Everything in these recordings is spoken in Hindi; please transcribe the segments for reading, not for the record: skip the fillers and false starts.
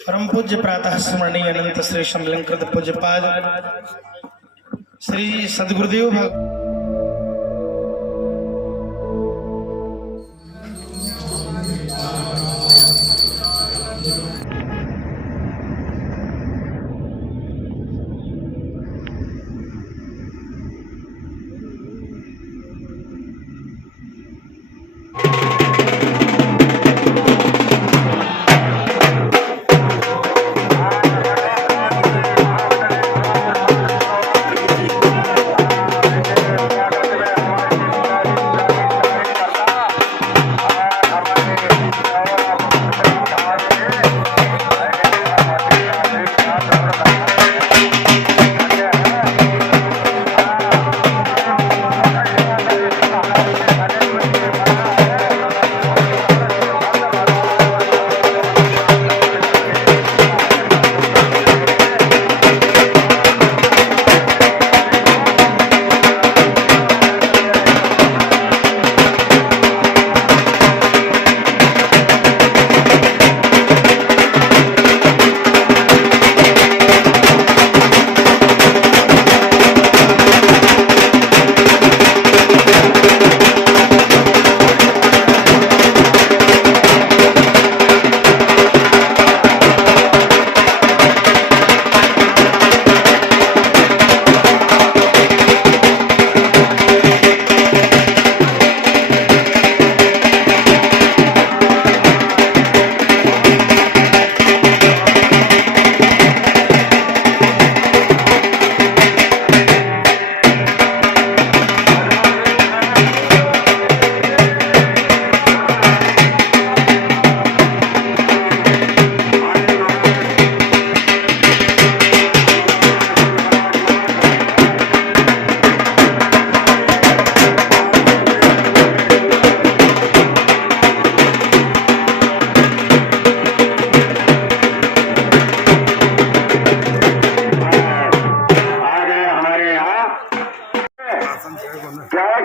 परम पूज्य प्रातः स्मरणीय अनंत श्री समलंकृत पूज्यपाद श्री सदगुरुदेव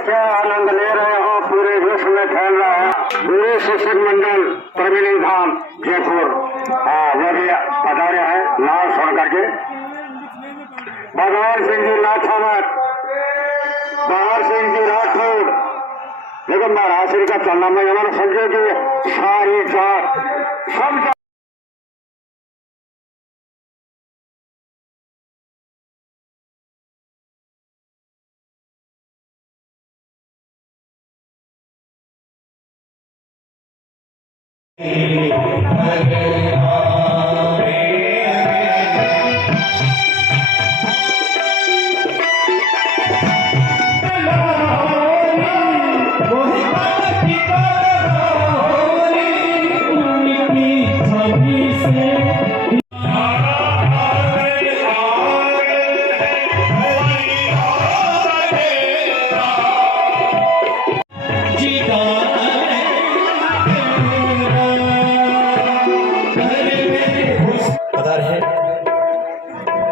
क्या आनंद ले रहे हो, पूरे विश्व में फैल रहा है। गुरु शिक्षक मंडल प्रवीण धाम जयपुर वो भी पधारे हैं नाम सुन करके। भगवान सिंह जी नाथावत, भगवान सिंह जी राठौड़, देखो महाराज श्री का चलना में उन्होंने समझे कि सारी जात सब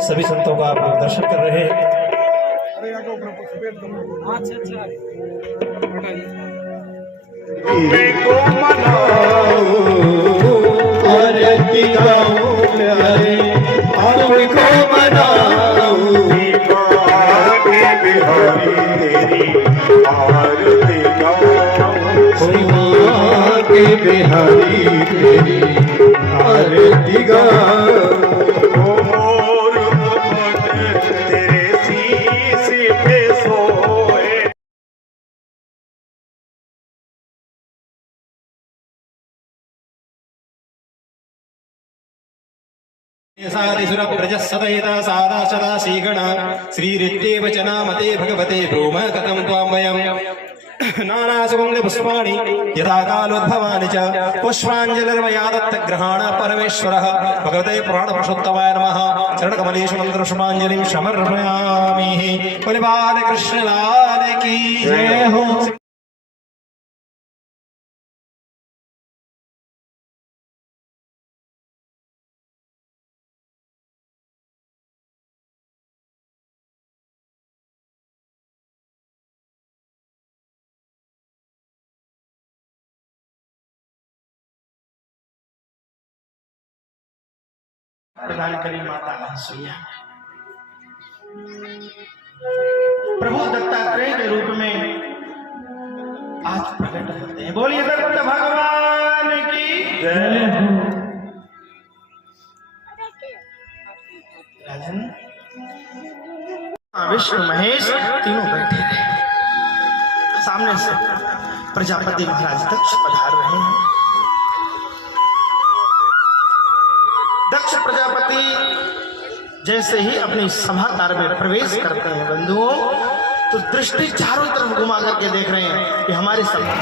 सभी संतों का आप लोग दर्शन कर रहे हैं। को मनाओ आरती गाओ प्यारे, आपको मनाओ बिहारी तेरी आरती गाओ, के बिहारी तेरी आरती गाओ। सादिसुरप्रजस्सदयिता सादा सदा श्रीगण श्रीरित्येव च नामते भगवते ब्रूम कथं त्वां वयं नानासुगन्धि पुष्पाणि यथा कालोद्भवानि च पुष्पाञ्जलिर्मया दत्तग्रहाण परमेश्वरः भगवते पुराणपुरुषोत्तमाय नमः। चरणकमलेषु मन्त्रपुष्पाञ्जलिं समर्पयामि। बलिबाल कृष्णलाल की जय हो। प्रदान करी माता अनसुईया। प्रभु दत्तात्रेय के रूप में आज प्रकट होते हैं। बोलिए दत्त भगवान की जय। राजन विष्णु महेश तीनों बैठे थे। सामने से प्रजापति महाराज दक्ष पधार रहे हैं। दक्ष प्रजापति जैसे ही अपनी सभागार में प्रवेश करते हैं बंधुओं, तो दृष्टि चारों तरफ घुमा करके देख रहे हैं कि हमारे सभा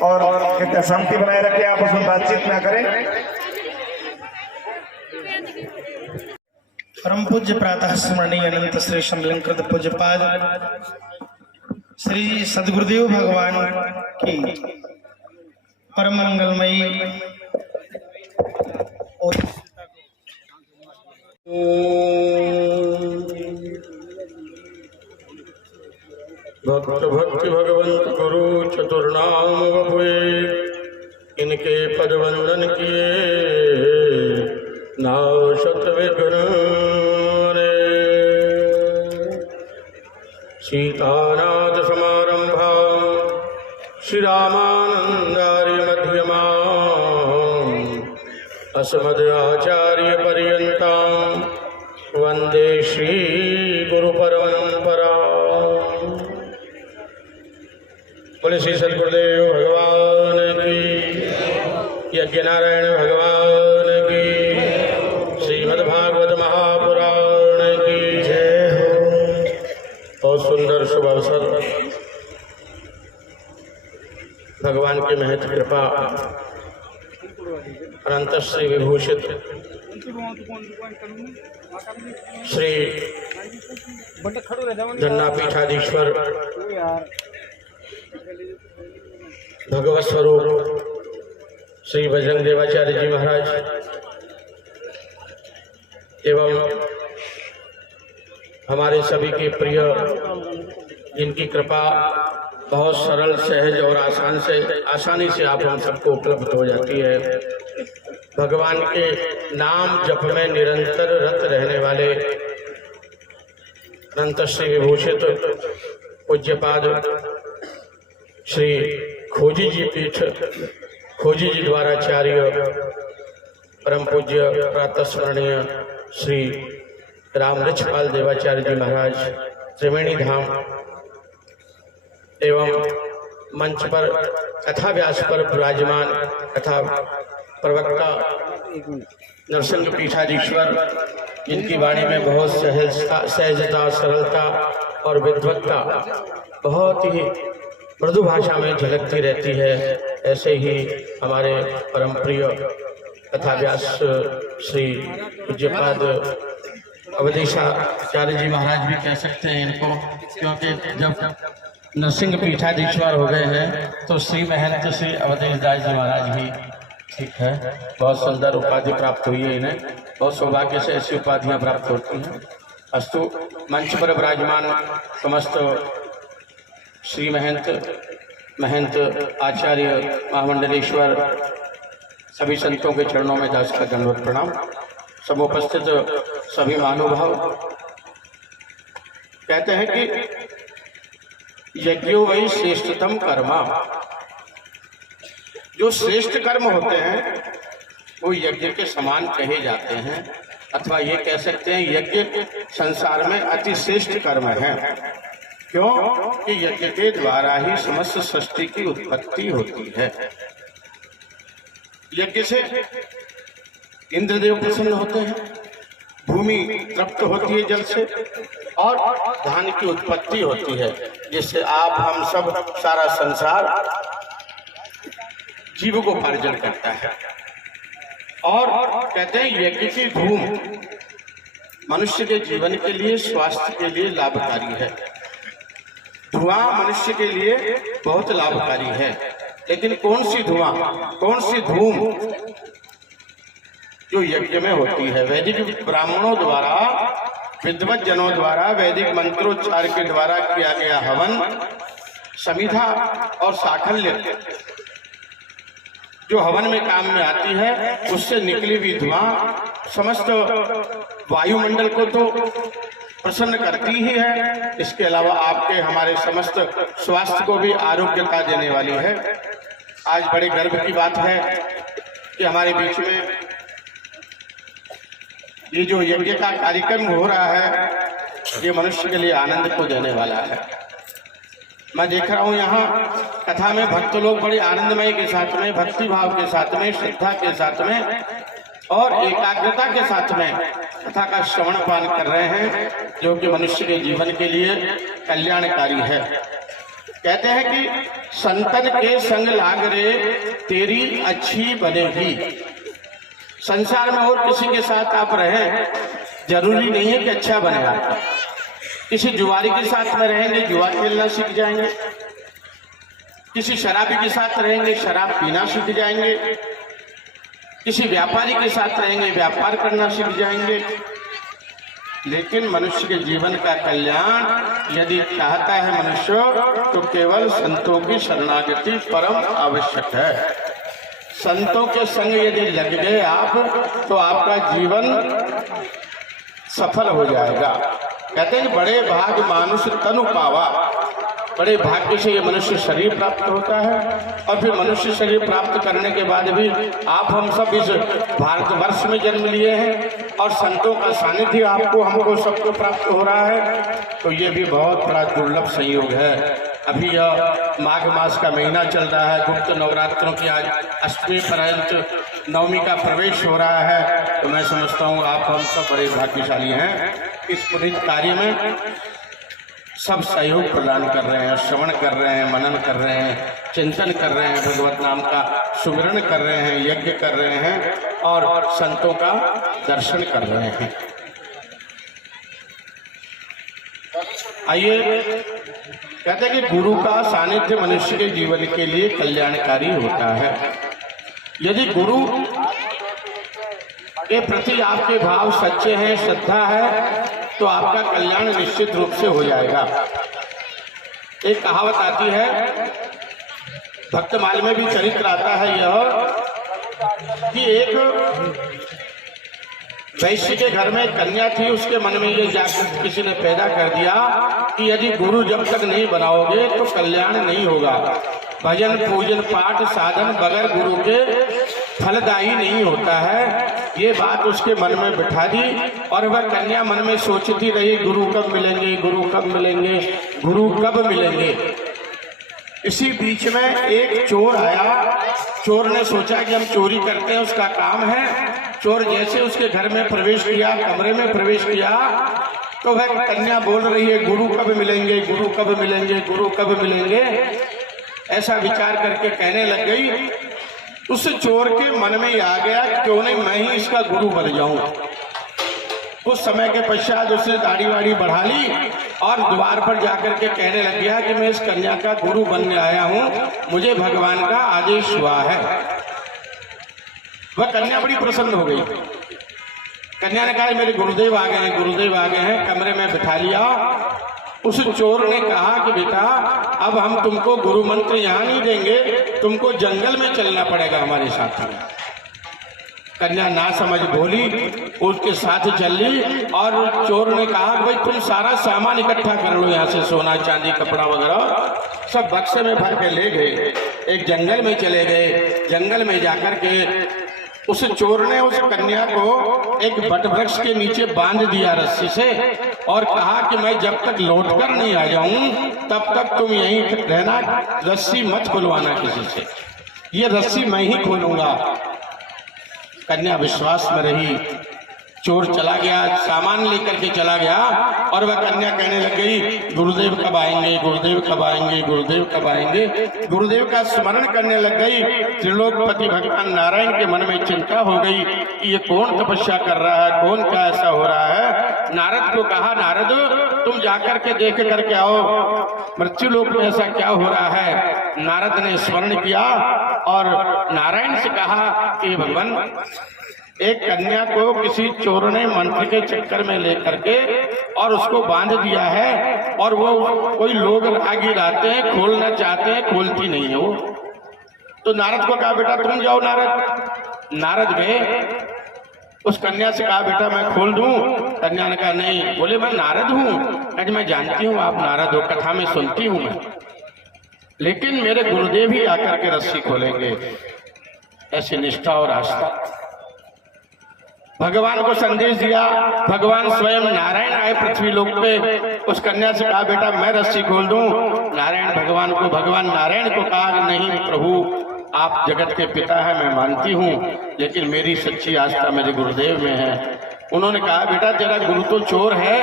और कितना शांति बनाए रखे, आपस में बातचीत ना करें। परम पूज्य प्रातः स्मरणीय अनंत श्री समलंकृत पूज्यपाद श्री सदगुरुदेव भगवान की परम मंगलमयी भक्त भक्ति भगवंत गुरु चतुर्नाम वपुए, इनके पद वंदन किए नाव शत विघ्न रे। सीतानाथ समारंभा श्री रामानंदार्य मध्यमा, अस्मद आचार्य पर्यंता वंदे श्री गुरु परंपरा। बोले श्री सदगुरुदेव भगवान की, यज्ञ नारायण भगवान की, श्रीमद् भागवत महापुराण की जय हो। बहुत सुंदर शुभ अवसर, भगवान की महत कृपा, अनंत श्री विभूषित श्री जन्ना पीठाधीश्वर भगवत स्वरूप श्री बजरंग देवाचार्य जी महाराज एवं हमारे सभी के प्रिय, जिनकी कृपा बहुत सरल, सहज और आसानी से आप हम सबको उपलब्ध हो जाती है। भगवान के नाम जप में निरंतर रत रहने वाले अनंत श्री विभूषित पूज्यपाद श्री खोजी जी पीठ, खोजी जी द्वाराचार्य परम पूज्य प्रातः स्मरणीय श्री राम लक्ष्मण देवाचार्य जी महाराज त्रिवेणी धाम एवं मंच पर कथा व्यास पर विराजमान कथा प्रवक्ता नरसिंह पीठाधीश्वर, जिनकी वाणी में बहुत सहजता, सरलता और विद्वत्ता बहुत ही मृदु भाषा में झलकती रहती है। ऐसे ही हमारे परम प्रिय कथा व्यास श्री पूज्यपाद अवधेशाचार्य जी महाराज भी कह सकते हैं इनको, क्योंकि जब नरसिंह पीठाधीश्वर हो गए हैं तो श्री महंत श्री अवधेश दास जी महाराज भी ठीक है। बहुत सुंदर उपाधि प्राप्त हुई है इन्हें, बहुत सौभाग्य से ऐसी उपाधियां प्राप्त होती हैं। अस्तु, मंच पर विराजमान समस्त श्री महंत आचार्य महामंडलेश्वर सभी संतों के चरणों में दास का दंडवत प्रणाम। सब उपस्थित सभी महानुभाव, कहते हैं कि यज्ञो वही श्रेष्ठतम कर्मा, जो श्रेष्ठ कर्म होते हैं वो यज्ञ के समान कहे जाते हैं, अथवा ये कह सकते हैं यज्ञ संसार में अति श्रेष्ठ कर्म है। क्यों कि यज्ञ के द्वारा ही समस्त सृष्टि की उत्पत्ति होती है। यज्ञ से इंद्रदेव प्रसन्न होते हैं, भूमि तृप्त होती है जल से, और धान की उत्पत्ति होती है, जिससे आप हम सब सारा संसार जीविकोपार्जन करता है। और कहते हैं यज्ञ की धूम मनुष्य के जीवन के लिए, स्वास्थ्य के लिए लाभकारी है। धुआं मनुष्य के लिए बहुत लाभकारी है, लेकिन कौन सी धुआं, कौन सी धूम? जो यज्ञ में होती है। वैदिक ब्राह्मणों द्वारा, विद्वत जनों द्वारा, वैदिक मंत्रोच्चार के द्वारा किया गया हवन, समिधा और साखल्य जो हवन में काम में आती है, उससे निकली हुई धुआं समस्त वायुमंडल को तो प्रसन्न करती ही है, इसके अलावा आपके हमारे समस्त स्वास्थ्य को भी आरोग्यता देने वाली है। आज बड़े गर्व की बात है कि हमारे बीच में ये जो यज्ञ का कार्यक्रम हो रहा है, ये मनुष्य के लिए आनंद को देने वाला है। मैं देख रहा हूँ यहाँ कथा में भक्त लोग बड़े आनंदमय के साथ में, भक्ति भाव के साथ में, श्रद्धा के साथ में और एकाग्रता के साथ में कथा का श्रवण पान कर रहे हैं, जो कि मनुष्य के जीवन के लिए कल्याणकारी है। कहते हैं कि संतन के संग लाग रे तेरी अच्छी बनेगी। संसार में और किसी के साथ आप रहें, जरूरी नहीं है कि अच्छा बने आपका। किसी जुआरी के साथ में रहेंगे, जुआ खेलना सीख जाएंगे। किसी शराबी के साथ रहेंगे, शराब पीना सीख जाएंगे। किसी व्यापारी के साथ रहेंगे, व्यापार करना सीख जाएंगे। लेकिन मनुष्य के जीवन का कल्याण यदि चाहता है मनुष्य, तो केवल संतों की शरणागति परम आवश्यक है। संतों के संग यदि लग गए आप, तो आपका जीवन सफल हो जाएगा। कहते हैं बड़े भाग मानुष तनु पावा, बड़े भाग्य से ये मनुष्य शरीर प्राप्त होता है। और फिर मनुष्य शरीर प्राप्त करने के बाद भी आप हम सब इस भारतवर्ष में जन्म लिए हैं और संतों का सानिध्य आपको हमको सबको प्राप्त हो रहा है, तो ये भी बहुत बड़ा दुर्लभ संयोग है। अभी यह माघ मास का महीना चल रहा है, गुप्त नवरात्रों की आज अष्टमी पर्यंत नवमी का प्रवेश हो रहा है। तो मैं समझता हूँ आप हम सब बड़े भाग्यशाली हैं इस पुनीत कार्य में। सब सहयोग प्रदान कर रहे हैं, श्रवण कर रहे हैं, मनन कर रहे हैं, चिंतन कर रहे हैं, भगवत नाम का सुमिरन कर रहे हैं, यज्ञ कर रहे हैं और संतों का दर्शन कर रहे हैं। आइए, कहते हैं कि गुरु का सानिध्य मनुष्य के जीवन के लिए कल्याणकारी होता है। यदि गुरु के प्रति आपके भाव सच्चे हैं, श्रद्धा है, तो आपका कल्याण निश्चित रूप से हो जाएगा। एक कहावत आती है, भक्तमाल में भी चरित्र आता है यह कि एक वैश्य के घर में कन्या थी, उसके मन में ये जागृत किसी ने पैदा कर दिया कि यदि गुरु जब तक नहीं बनाओगे तो कल्याण नहीं होगा। भजन पूजन पाठ साधन बगैर गुरु के फलदायी नहीं होता है। ये बात उसके मन में बिठा दी और वह कन्या मन में सोचती रही, गुरु कब मिलेंगे, गुरु कब मिलेंगे, गुरु कब मिलेंगे। इसी बीच में एक चोर आया। चोर ने सोचा कि हम चोरी करते हैं, उसका काम है। चोर जैसे उसके घर में प्रवेश किया, कमरे में प्रवेश किया, तो वह कन्या बोल रही है, गुरु कब मिलेंगे, गुरु कब मिलेंगे, गुरु कब मिलेंगे। ऐसा विचार करके कहने लग गई। उस चोर के मन में आ गया, क्यों नहीं मैं ही इसका गुरु बन जाऊं। कुछ समय के पश्चात उसने दाढ़ी वाड़ी बढ़ा ली और द्वार पर जाकर के कहने लग गया कि मैं इस कन्या का गुरु बनने आया हूं, मुझे भगवान का आदेश हुआ है। वह कन्या बड़ी प्रसन्न हो गई। कन्या ने कहा, मेरे गुरुदेव आ गए हैं, गुरुदेव आ गए हैं। कमरे में बिठा लिया। उस चोर ने कहा कि बेटा, अब हम तुमको गुरु मंत्र यहाँ नहीं देंगे, तुमको जंगल में चलना पड़ेगा हमारे साथ में। कन्या ना समझ बोली, उसके साथ चल ली और चोर ने कहा, भाई तुम सारा सामान इकट्ठा कर लो, यहाँ से सोना चांदी कपड़ा वगैरह सब बक्से में भर के ले गए। एक जंगल में चले गए। जंगल में जाकर के उस चोर ने उस कन्या को एक बट वृक्ष के नीचे बांध दिया रस्सी से और कहा कि मैं जब तक लौटकर नहीं आ जाऊं तब तक तुम यहीं रहना, रस्सी मत खुलवाना किसी से, ये रस्सी मैं ही खोलूंगा। कन्या विश्वास में रही। चोर चला गया, सामान लेकर के चला गया और वह कन्या कहने लग गई, गुरुदेव कब आएंगे, गुरुदेव कब आएंगे, गुरुदेव कब आएंगे। गुरुदेव का स्मरण करने लग गई। त्रिलोकपति भगवान नारायण के मन में चिंता हो गई कि ये कौन तपस्या कर रहा है, कौन क्या ऐसा हो रहा है। नारद को कहा, नारद तुम जाकर के देख करके आओ, मृत्युलोक में ऐसा क्या हो रहा है। नारद ने स्मरण किया और नारायण से कहा कि भगवान, एक कन्या को किसी चोर ने मंत्र के चक्कर में लेकर के और उसको बांध दिया है और वो कोई लोग राहगीर आते हैं, खोलना चाहते हैं, खोलती नहीं है वो। तो नारद को कहा, बेटा तुम जाओ। नारद गए। उस कन्या से कहा, बेटा मैं खोल दूं। कन्या ने कहा, नहीं। बोले, मैं नारद हूं। मैं जानती हूं आप नारद हो, कथा में सुनती हूं मैं, लेकिन मेरे गुरुदेव ही आकर के रस्सी खोलेंगे। ऐसी निष्ठा और आस्था। भगवान को संदेश दिया। भगवान स्वयं नारायण आए पृथ्वी लोक पे। उस कन्या से कहा, बेटा मैं रस्सी खोल दूं। भगवान नारायण को कहा, नहीं प्रभु, आप जगत के पिता हैं, मैं मानती हूँ, लेकिन मेरी सच्ची आस्था मेरे गुरुदेव में है। उन्होंने कहा, बेटा तेरा गुरु तो चोर है।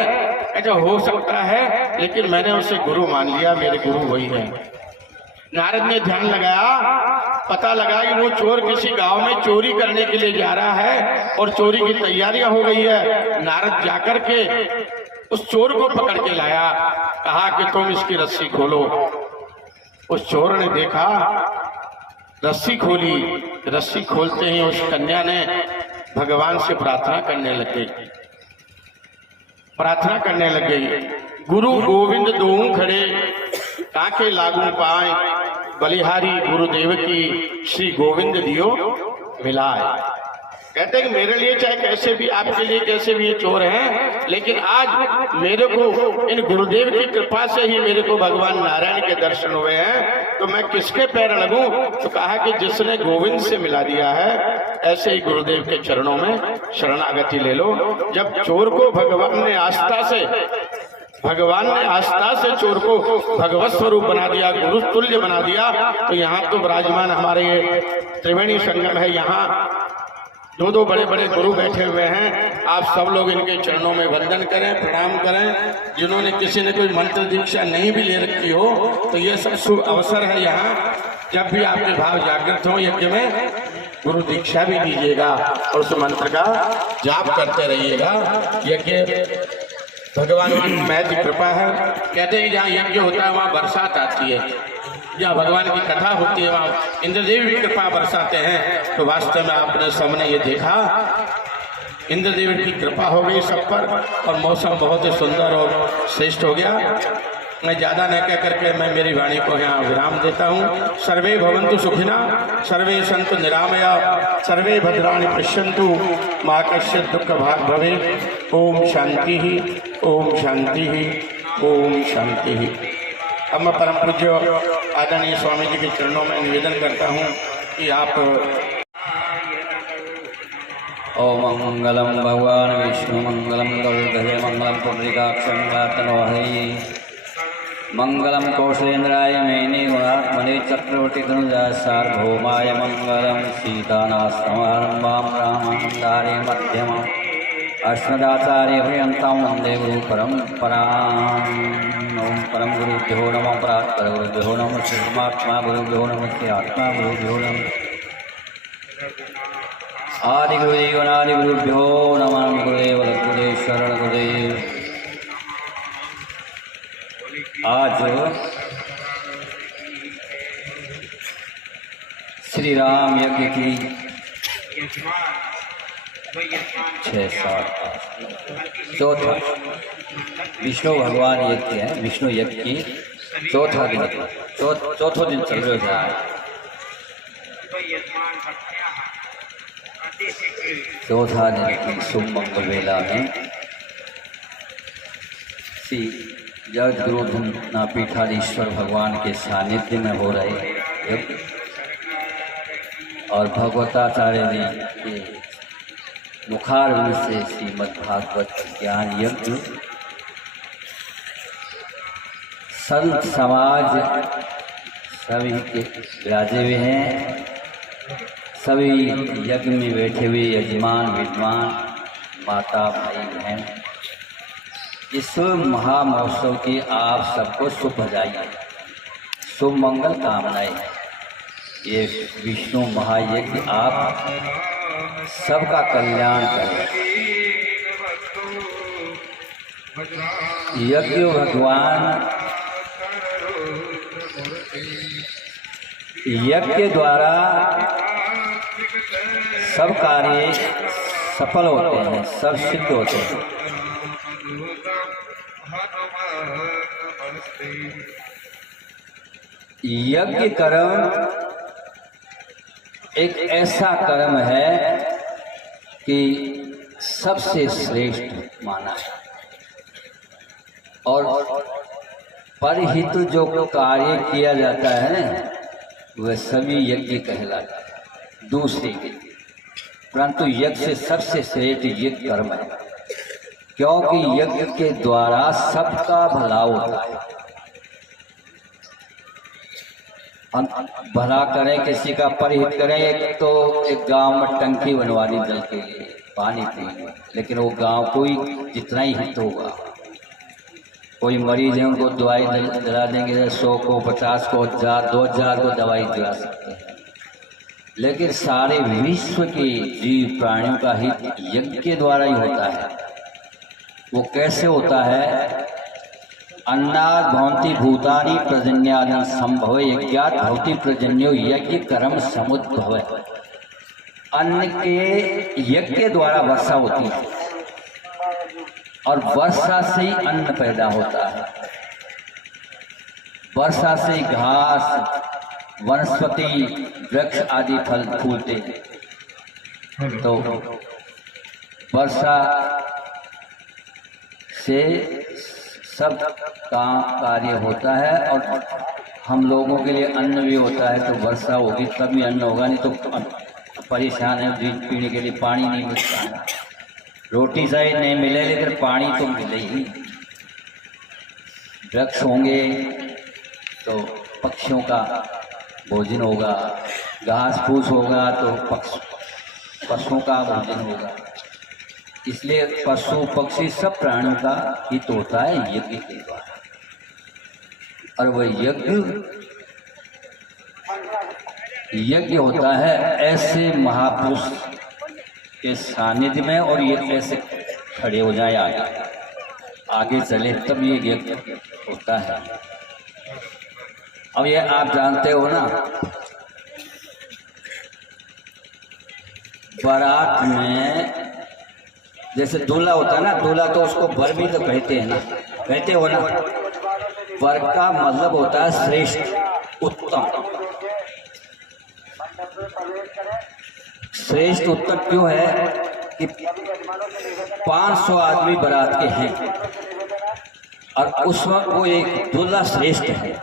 ऐसा हो सकता है, लेकिन मैंने उसे गुरु मान लिया, मेरे गुरु वही है। नारद ने ध्यान लगाया, पता लगा कि वो चोर किसी गांव में चोरी करने के लिए जा रहा है और चोरी की तैयारियां हो गई है। नारद जाकर के उस चोर को पकड़ के लाया, कहा कि तुम इसकी रस्सी खोलो। उस चोर ने देखा, रस्सी खोली। रस्सी खोलते ही उस कन्या ने भगवान से प्रार्थना करने लग गई। गुरु गोविंद दोऊ खड़े, काके लागू पाए, बलिहारी गुरुदेव की श्री गोविंद दियो मिलाए। कहते हैं कि मेरे लिए चाहे कैसे भी, आपके लिए कैसे भी ये चोर हैं, लेकिन आज मेरे को इन गुरुदेव की कृपा से ही मेरे को भगवान नारायण के दर्शन हुए हैं, तो मैं किसके पैर लगूं। तो कहा कि जिसने गोविंद से मिला दिया है, ऐसे ही गुरुदेव के चरणों में शरणागति ले लो। जब चोर को भगवान ने आस्था से चोर को भगवत स्वरूप बना दिया, गुरु तुल्य बना दिया, तो यहाँ तो विराजमान हमारे त्रिवेणी संगम है, यहाँ दो दो बड़े बड़े गुरु बैठे हुए हैं, आप सब लोग इनके चरणों में वंदन करें, प्रणाम करें। जिन्होंने किसी ने कोई मंत्र दीक्षा नहीं भी ले रखी हो तो ये सब शुभ अवसर है। यहाँ जब भी आपके भाव जागृत हो यज्ञ में गुरु दीक्षा भी दीजिएगा और उस मंत्र का जाप करते रहिएगा। यज्ञ भगवान महत की कृपा है। कहते हैं जहाँ यज्ञ होता है वहाँ बरसात आती है, जहाँ भगवान की कथा होती है वहाँ इंद्रदेव भी कृपा बरसाते हैं। तो वास्तव में आपने सबने ये देखा, इंद्रदेव की कृपा हो गई सब पर और मौसम बहुत ही सुंदर और श्रेष्ठ हो गया। मैं ज़्यादा न कह करके मैं मेरी वाणी को यहाँ विराम देता हूँ। सर्वे भवन्तु सुखिना, सर्वे सन्तु निरामया, सर्वे भद्राणि पश्यन्तु, मा कश्चित् दुःख भाग् भवेत्। ओम शांति ही, ओम शांति ही, ओम शांति ही। अब मैं परम पूज्य आदरणीय स्वामी जी के चरणों में निवेदन करता हूँ कि आप ओम मंगलम भगवान विष्णु मंगलम गरुड़ध्वजे मंगलम पुंडरीकाक्ष मंगलातनो हरि मंगलम कौशलेन्द्राय मेने गुणात्मने चक्रवर्ती धनुजाय सार्वभौमाय मंगलम सीतानाथसमारंभां रामानन्दारे मध्यमाम् अस्मदाचार्य पर्यन्तां वन्दे गुरु परम्पराम्। ओम परम गुरुभ्यो नमः, परात्पर गुरुभ्यो नमः, श्रीमात्मा गुरुभ्यो नमः, श्री आत्मा गुरुभ्यो नमः, आदि गुरुदेव अनादि गुरुभ्यो नमः। गुरुदेव गुरुदेव शरण गुरुदेव। आज श्री राम यज्ञ की 6-7 चौथा विष्णु भगवान यज्ञ है। विष्णु यज्ञ की चौथा दिन, चौथो दिन चल रहा है। चौथा दिन की शुभ मंगल वेला में श्री जगद्गुरुधना पीठाधीश्वर भगवान के सानिध्य में हो रहे यज्ञ और भगवताचार्य ने के मुखारविंद से श्रीमद्भागवत ज्ञान यज्ञ संत समाज सभी के विराजे हुए हैं। सभी यज्ञ में बैठे हुए यजमान विद्वान माता भाई बहन, इस महामहोत्सव की आप सबको शुभ बधाई, शुभ मंगल कामनाएं। ये विष्णु महायज्ञ आप सबका कल्याण करे। यज्ञ भगवान यज्ञ द्वारा सब कार्य सफल होते हैं, सब सिद्ध होते हैं। यज्ञ कर्म एक ऐसा कर्म है कि सबसे श्रेष्ठ माना है और परहित जो कार्य किया जाता है वह सभी यज्ञ कहलाता है दूसरे के, परंतु यज्ञ से सबसे श्रेष्ठ यज्ञ कर्म है, क्योंकि यज्ञ के द्वारा सबका भला होता है। हम भला करें, किसी का परहित करें। एक गांव में टंकी बनवा दी जल के लिए, पानी पीने, लेकिन वो गांव कोई जितना ही हित होगा, कोई मरीज है उनको दवाई दिला देंगे, 100 को 50 को 1000 को दवाई दिला सकते हैं, लेकिन सारे विश्व के जीव प्राणियों का हित यज्ञ के द्वारा ही होता है। वो कैसे होता है? अन्नाद भवन्ति भूतानि पर्जन्यादि संभव यज्ञात भवति पर्जन्यो यज्ञ कर्म समुद्भव। अन्न के यज्ञ के द्वारा वर्षा होती है और वर्षा से ही अन्न पैदा होता है। वर्षा से घास, वनस्पति, वृक्ष आदि फल फूलते हैं। तो वर्षा से सब काम कार्य होता है और हम लोगों के लिए अन्न भी होता है। तो वर्षा होगी तभी अन्न होगा, नहीं तो परेशान है, दूध पीने के लिए पानी नहीं मिलता है। रोटी शायद नहीं मिले लेकिन पानी तो मिले ही। वृक्ष होंगे तो पक्षियों का भोजन होगा, घास फूस होगा तो पशुओं का भोजन होगा। इसलिए पशु पक्षी सब प्राणियों का हित होता है यज्ञ के द्वारा। और वह यज्ञ होता है ऐसे महापुरुष के सानिध्य में, और ये ऐसे खड़े हो जाए आगे चले तब ये यज्ञ होता है। अब ये आप जानते हो ना, बारात में जैसे दूल्हा होता है ना, दूल्हा तो उसको वर भी तो कहते हैं ना, कहते हो ना। वर का मतलब होता है श्रेष्ठ, उत्तम। श्रेष्ठ उत्तम क्यों है कि 500 आदमी बारात के हैं और उस वक्त वो एक दूल्हा श्रेष्ठ है,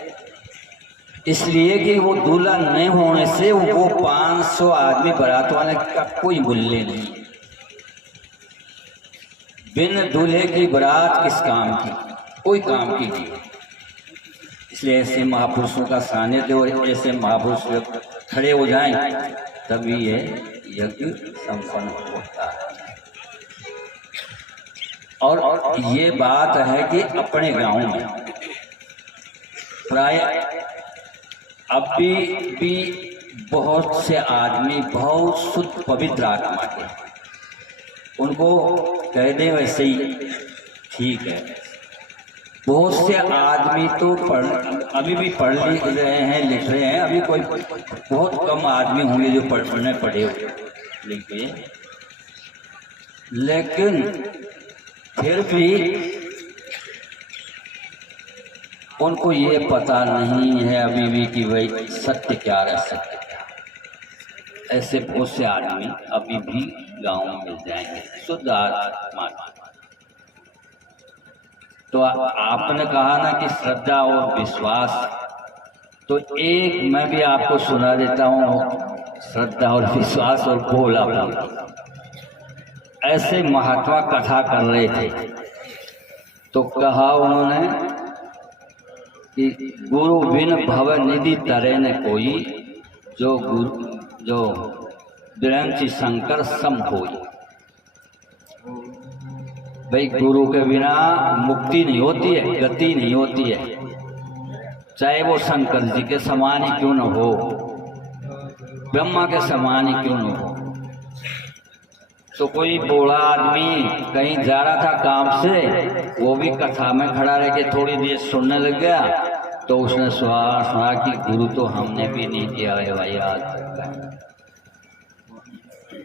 इसलिए कि वो दूल्हा नहीं होने से वो 500 आदमी बारात वाले का कोई मूल्य नहीं। बिन दूल्हे की बारात किस काम की, कोई काम की नहीं। इसलिए ऐसे महापुरुषों का सानिध्य और ऐसे महापुरुष खड़े हो जाएं तभी ये यज्ञ संपन्न होता है। और ये बात है कि अपने गांव में प्राय अभी भी बहुत से आदमी बहुत शुद्ध पवित्र आत्मा के, उनको कह दें वैसे ही ठीक है। बहुत से आदमी तो अभी भी पढ़ लिख रहे हैं, लिख रहे हैं। अभी कोई बहुत कम आदमी होंगे जो पढ़ने पढ़े लिखे, लेकिन फिर भी उनको ये पता नहीं है अभी भी कि भाई सत्य क्या है, सत्य क्या। ऐसे बहुत से आदमी अभी भी गाँव में मिल जाएंगे शुद्ध आत्मा। तो आपने कहा ना कि श्रद्धा और विश्वास, तो एक मैं भी आपको सुना देता हूँ श्रद्धा और विश्वास और बोला। ऐसे महात्मा कथा कर रहे थे तो कहा उन्होंने कि गुरु बिन भव निधि तरे न कोई, जो विरंची शंकर सम होई। भाई गुरु के बिना मुक्ति नहीं होती है, गति नहीं होती है, चाहे वो शंकर जी के समान ही क्यों न हो, ब्रह्मा के समान ही क्यों न हो। तो कोई बूढ़ा आदमी कहीं जा रहा था काम से, वो भी कथा में खड़ा रह के थोड़ी देर सुनने लग गया, तो उसने सुना कि गुरु तो हमने भी नहीं किया है भाई आज तक।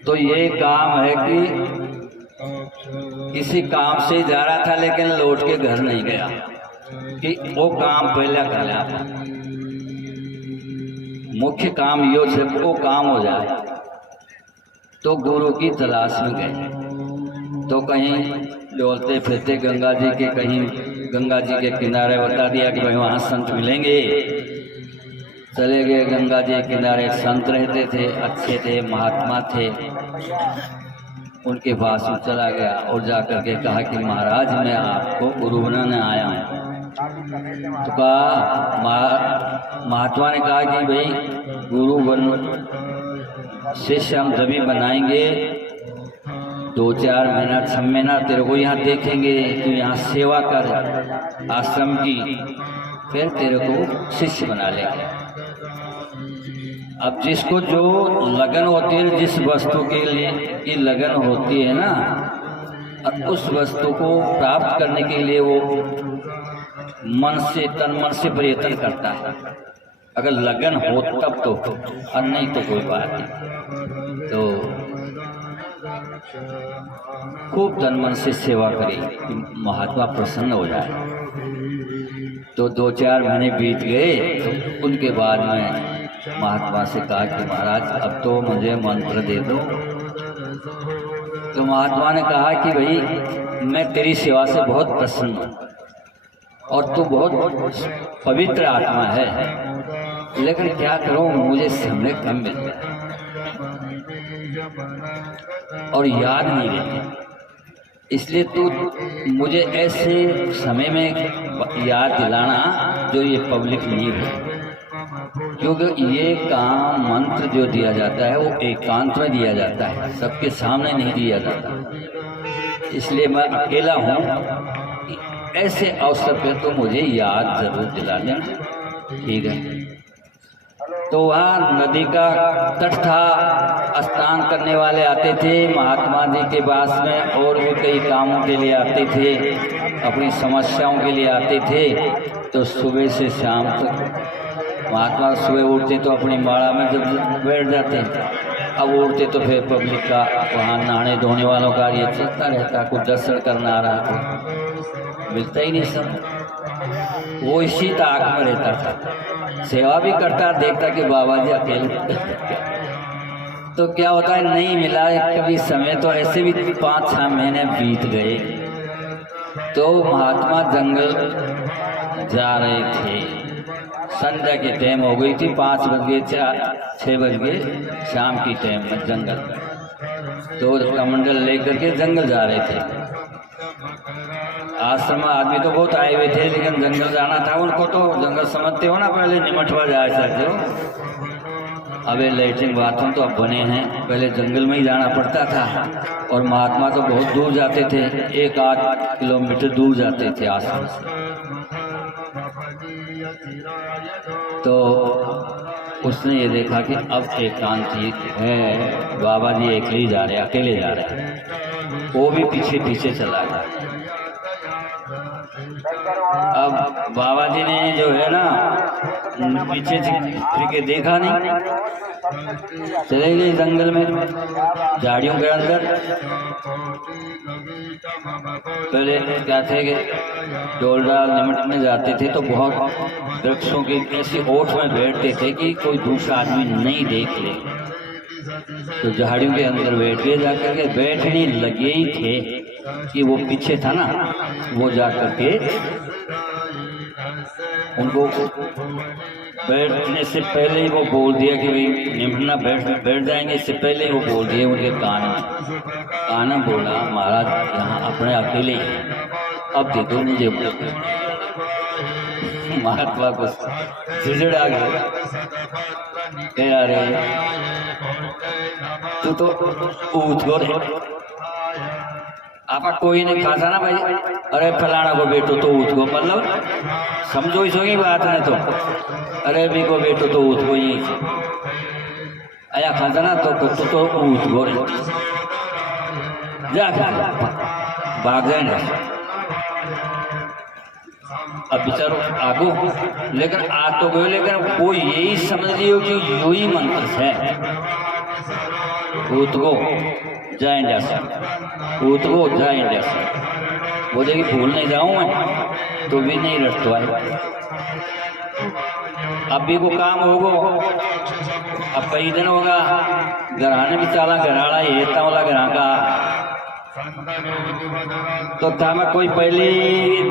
तो ये काम है कि किसी काम से जा रहा था लेकिन लौट के घर नहीं गया, कि वो काम पहले कर लिया। मुख्य काम यो से वो काम हो जाए। तो गुरु की तलाश में गए, तो कहीं डोलते फिरते गंगा जी के, कहीं गंगा जी के किनारे बता दिया कि भाई वहाँ संत मिलेंगे। चले गए गंगा जी के किनारे, संत रहते थे, अच्छे थे, महात्मा थे। उनके पास में चला गया और जाकर के कहा कि महाराज मैं आपको गुरु बनाने आया हूँ। तो कहा, महात्मा ने कहा कि भाई गुरु बन शिष्य हम जब बनाएंगे 2-4 महीना 6 महीना तेरे को यहाँ देखेंगे, तू यहाँ सेवा कर आश्रम की, फिर तेरे को शिष्य बना लेंगे। अब जिसको जो लगन होती है, जिस वस्तु के लिए की लगन होती है ना, और उस वस्तु को प्राप्त करने के लिए वो मन से, तन मन से प्रयत्न करता है। अगर लगन हो तब तो, और नहीं तो कोई बात नहीं। तो खूब तन मन से सेवा करी कि महात्मा प्रसन्न हो जाए। तो 2-4 महीने बीत गए, तो उनके बाद में महात्मा से कहा कि महाराज अब तो मुझे मंत्र दे दो। तो महात्मा ने कहा कि भाई मैं तेरी सेवा से बहुत प्रसन्न हूँ और तू बहुत पवित्र आत्मा है, लेकिन क्या करूँ मुझे समय कम मिलता है और याद नहीं रहती, इसलिए तू मुझे ऐसे समय में याद दिलाना जो ये पब्लिक नहीं है। क्योंकि ये काम मंत्र जो दिया जाता है वो एकांत में दिया जाता है, सबके सामने नहीं दिया जाता। इसलिए मैं अकेला हूँ, ऐसे अवसर पे तो मुझे याद जरूर दिला लें। ठीक है। तो वहाँ नदी का तट था, स्नान करने वाले आते थे महात्मा जी के पास में, और भी कई कामों के लिए आते थे, अपनी समस्याओं के लिए आते थे। तो सुबह से शाम तक महात्मा सुबह उठते तो अपनी माला में जब बैठ जाते, अब उठते तो फिर पब्लिक का वहाँ नहाने धोने वालों का ये चलता रहता, कुछ दर्शन करना आ रहा था, मिलता ही नहीं सब। वो इसी ताक में रहता था, सेवा भी करता, देखता कि बाबा जी अकेले तो क्या होता है, नहीं मिला कभी समय। तो ऐसे भी 5-6 महीने बीत गए। तो महात्मा जंगल जा रहे थे, संध्या के टाइम हो गई थी, 5 बज गए, 6 बज गए शाम की टाइम में जंगल। तो कमंडल लेकर के जंगल जा रहे थे। आश्रम में आदमी तो बहुत आए हुए थे, लेकिन जंगल जाना था उनको। तो जंगल समझते हो ना, पहले निमटवा जाए सकते हो। अबे लैट्रिन बाथरूम तो अब बने हैं, पहले जंगल में ही जाना पड़ता था। और महात्मा तो बहुत दूर जाते थे, 1-8 किलोमीटर दूर जाते थे आश्रम से। तो उसने ये देखा कि अब एकांत है, बाबा जी अकेले जा रहे हैं। वो भी पीछे पीछे चला गया। अब बाबा जी ने जो है ना पीछे फिर के देखा नहीं, चले गए जंगल में, झाड़ियों के अंदर। पहले क्या थे कि डोलडाल निमटने जाते थे तो बहुत वृक्षों की ऐसी ओट में बैठते थे कि कोई दूसरा आदमी नहीं देख ले। तो झाड़ियों के अंदर बैठ गए, जाकर के बैठने लगे ही थे कि वो पीछे था ना, वो जाकर के उनको बैठने से पहले ही वो बोल दिया कि भाई निमटना बैठ जाएंगे, इससे पहले ही वो बोल दिया उनके कान में बोला, महाराज यहाँ अपने अकेले ही, अब दे दो मुझे। महात्मा को झिझड़ आ गया, कह रहे तू तो उठ आपा कोई नहीं खाता ना भाई, अरे फलाना को बेटो तो उठ गो, मतलब समझो इस की बात नहीं। तो अरे भी को बेटो तो उठ गो, ही आया खाता ना तो उठ गो, जा भाग जाएंगे। अब बेचारो आगो, लेकिन आ तो गए, लेकिन वो यही समझ लियो कि यू ही मंत्र है, उठ गो जा इंडिया से, उठ गो जा इंडिया से। बोले कि भूल नहीं जाऊँ मैं, तो भी नहीं रटतो है। अब भी वो काम होगो, अब कई दिन होगा, घराने भी चाला घराड़ा ये वाला घरा का। तो था मैं कोई पहले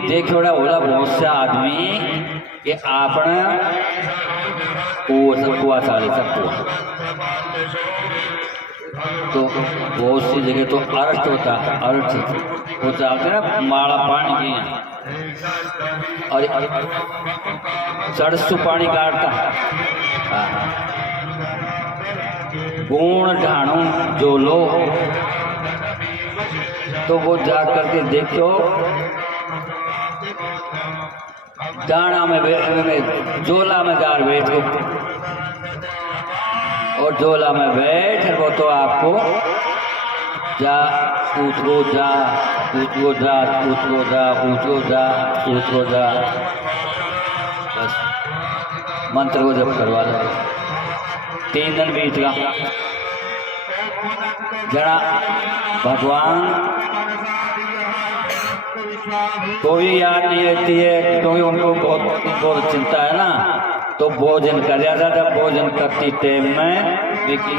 देख छोड़ा बोला बहुत से आदमी कि आपने कुआ सारे सब कुआ, तो बहुत सी जगह तो अर्थ होता है, अर्थ वो चाहते ना माड़ा पानी की, और सरसू पानी काटता गुण ढाणू जो लो, तो वो जा करके देखो दाना में जोला में गार बैठ गो, और जोला में बैठ वो तो आपको जा उठो जा उठो जा उठो जा उठो जा उठो जा, बस मंत्र को जब करवा लो। 3 दिन बीत गया, जरा भगवान को भी याद नहीं रहती है, क्योंकि उनको बहुत चिंता है ना। तो भोजन कर जाता था, भोजन करती टाइम में देखी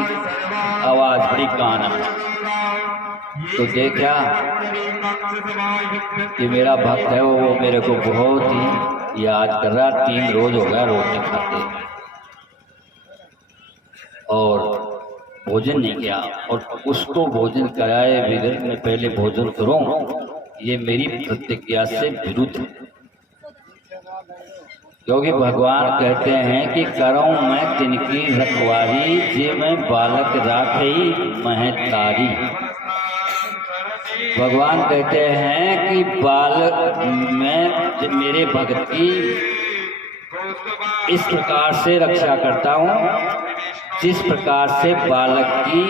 आवाज बड़ी कान में, तो देखा कि मेरा भक्त है वो मेरे को बहुत ही याद कर रहा। 3 रोज हो गया रोटी खाते और भोजन नहीं किया, और उसको भोजन कराए बगैर मैं पहले भोजन करूं, ये मेरी प्रतिज्ञा से विरुद्ध है। क्योंकि भगवान कहते हैं कि करऊं मैं तिनकी रखवारी, जे मैं बालक राखई महतारी। भगवान कहते हैं कि बालक मैं मेरे भक्त की इस प्रकार से रक्षा करता हूँ जिस प्रकार से बालक की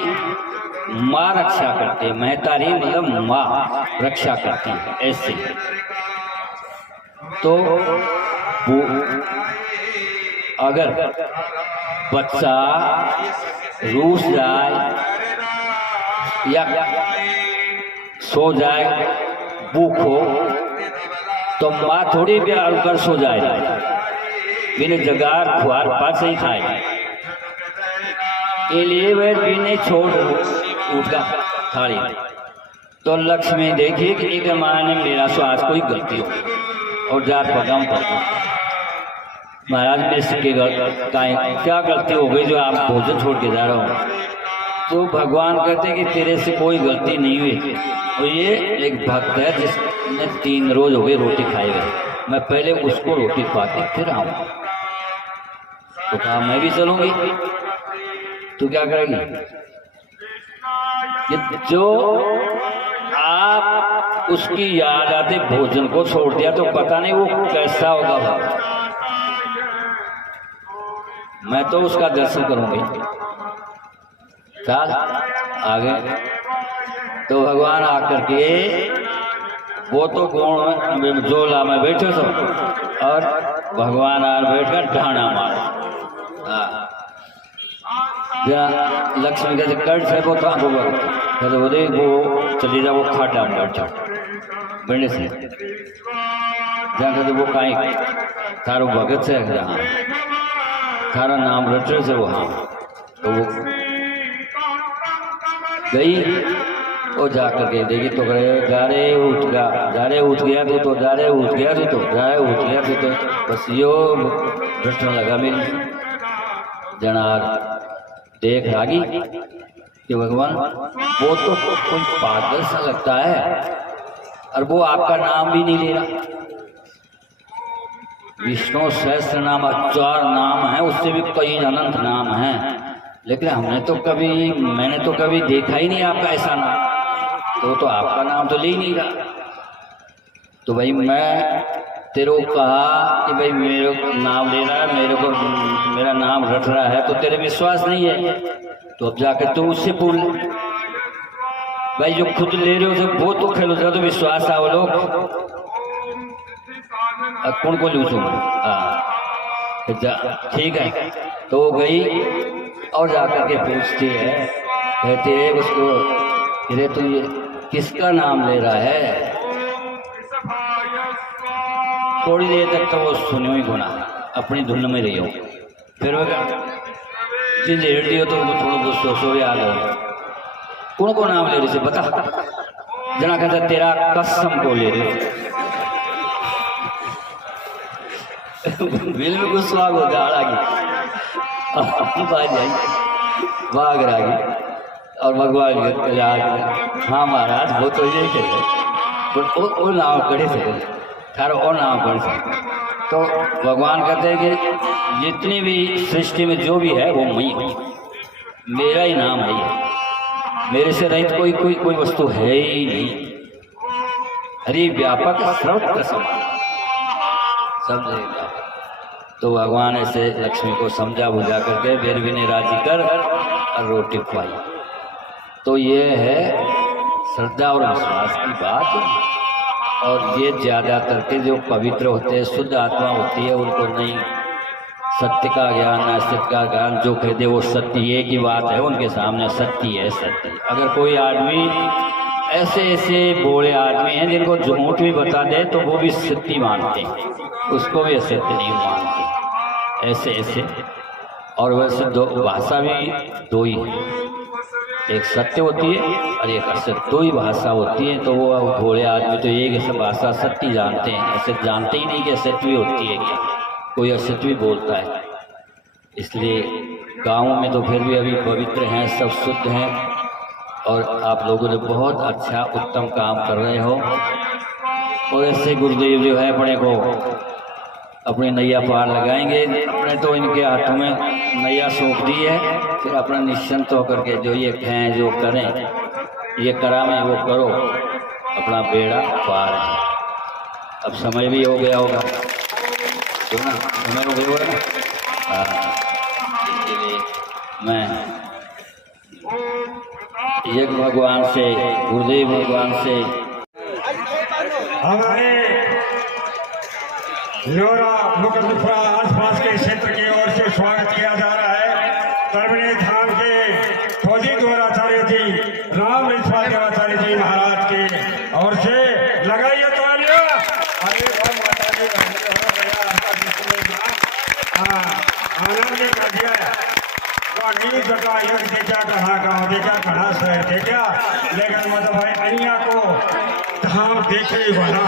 माँ रक्षा करती है। महतारी मतलब माँ रक्षा करती है, ऐसे। तो वो अगर बच्चा रूस जाए या सो जाए, भूख हो, तो माँ थोड़ी भी अड़कर सो जाए, बिना जगार खुआर पास ही खाए। लिए वह बिने छोड़ उठा थाली। तो लक्ष्मी देखी कि एक माँ ने मेरा स्वास्थ्य कोई गलती हो और जात पगाम पड़ता, महाराज मेरे के क्या गलती हो गई जो आप भोजन छोड़ के जा रहे हो? तो भगवान कहते कि तेरे से कोई गलती नहीं हुई। और ये एक भक्त है जिसने 3 रोज हो गए रोटी खाए हुए, मैं पहले उसको रोटी खवाती फिर आऊँ। तो कहा मैं भी चलूंगी। तो क्या करेंगे? जो आप उसकी याद आते भोजन को छोड़ दिया तो पता नहीं वो कैसा होगा भाव। मैं तो उसका दर्शन करूंगी। चल आगे। तो भगवान आकर के वो तो गुण में जोला में बैठे थे और भगवान आ बैठकर ढाना मारा। लक्ष्मी कहते कट से वो था कहते बोले वो चली जा, वो खाटा में बैठ जाओ बैठे से जहाँ कहते वो काई थारो भगत से हाँ थारा नाम रटे से वो हाँ। तो वो गई और जाकर के देखी तो गारे उठ गया, गारे उठ गया तो गारे उठ गया तो गारे उठ गया तो बस यो रटने लगा मेरी जनार देख रागी कि भगवान वो तो कोई पागल सा लगता है और वो आपका नाम भी नहीं ले रहा। विष्णु सहस्त्र नाम 4 नाम है, उससे भी कई अनंत नाम हैं, लेकिन मैंने तो कभी देखा ही नहीं आपका ऐसा नाम। तो आपका नाम तो ले ही नहीं रहा। तो भाई मैं तेरे को कहा कि भाई मेरे को नाम ले रहा है, मेरा नाम रट रहा है, तो तेरे विश्वास नहीं है तो अब जाकर तू उससे बोल भाई जो खुद ले रहे हो वो तो खेलो तो विश्वास आओ लोग कौन को लूचू। ठीक है। तो गई और जाकर के पूछती है, कहते है उसको अरे तू ये किसका नाम ले रहा है? थोड़ी देर तक तो वो सुने ही गुना अपनी धुन में रही हो, फिर वो जिन लेटी हो तो उनको थोड़ा बहुत सोचो याद हो कौन को नाम ले रही से बता। जना कहता तेरा कसम को ले रहे बिल में गुस्सा हो गाड़ा भाग रहा और भगवान हाँ महाराज वो तो यही कहते वो नाम करे थे थारा और नाम कर सकते। तो भगवान कहते हैं कि जितनी भी सृष्टि में जो भी है वो मैं हूँ, मेरा ही नाम है ये, मेरे से रहित कोई वस्तु है ही नहीं। हरि व्यापक सर्वत्र समान सब जगह। तो भगवान ऐसे लक्ष्मी को समझा बुझा करके बेरवी ने राजी कर और रोटी खुआई। तो ये है श्रद्धा और विश्वास की बात। और ये ज़्यादातर के जो पवित्र होते हैं, शुद्ध आत्मा होती है, उनको नहीं सत्य का ज्ञान असत्य का ज्ञान, जो कहते वो सत्य ये की बात है उनके सामने सत्य है सत्य। अगर कोई आदमी ऐसे बोले आदमी हैं जिनको झूठ भी बता दे तो वो भी सत्य मानते हैं, उसको भी असत्य नहीं मानते ऐसे। और वैसे दो भाषा भी दो ही है, एक सत्य होती है और एक असत्य, दो ही भाषा होती है। तो वो भोले आदमी तो एक भाषा सत्य जानते हैं, ऐसे जानते ही नहीं कि असत्य भी होती है क्या, कोई असत्य भी बोलता है। इसलिए गाँव में तो फिर भी अभी पवित्र हैं, सब शुद्ध हैं और आप लोगों ने बहुत अच्छा उत्तम काम कर रहे हो। और ऐसे गुरुदेव जो है अपने को अपनी नैया पार लगाएंगे। अपने तो इनके हाथों में नैया सौंप दी है, फिर अपना निश्चिंत होकर के जो ये कहें जो करें, ये करावें वो करो, अपना बेड़ा पार है। अब समय भी हो गया होगा, तो ना समय हो गया होगा ना। इसलिए मैं एक भगवान से, गुरुदेव भगवान से हमारे लोरा मुकदफा आसपास के क्षेत्र की ओर से स्वागत किया जा रहा है। त्रिवेणी धाम के फौजी द्वाराचार्य जी राम विश्वास द्वाराचार्य जी महाराज की ओर से लगाइए तालियां। अरे माता जी आनंद कर दिया न्यू जगह एक देखा कहाँ गाँव देखा कहाँ शहर देखा, लेकिन मतलब भाई अनिया को धाम देखे ही बना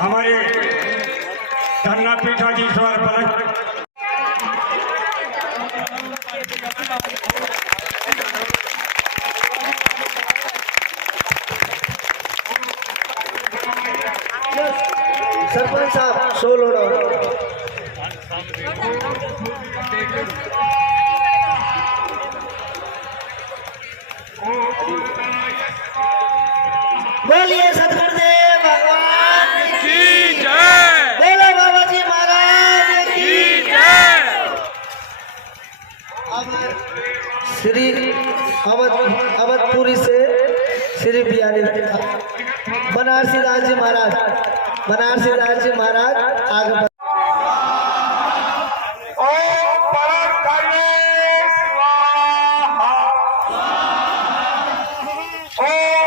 हमारे धन्ना पीठाधीश्वर बलक सरपंच साहब शो लोड़ा बोलिए सतगुरुदेव भगवान की जय, बोलो बाबा जी महाराज की जय। अब श्री अवधपुरी से श्री बिहारी बनारसी दास जी महाराज, बनारसी दास जी महाराज आगे ओम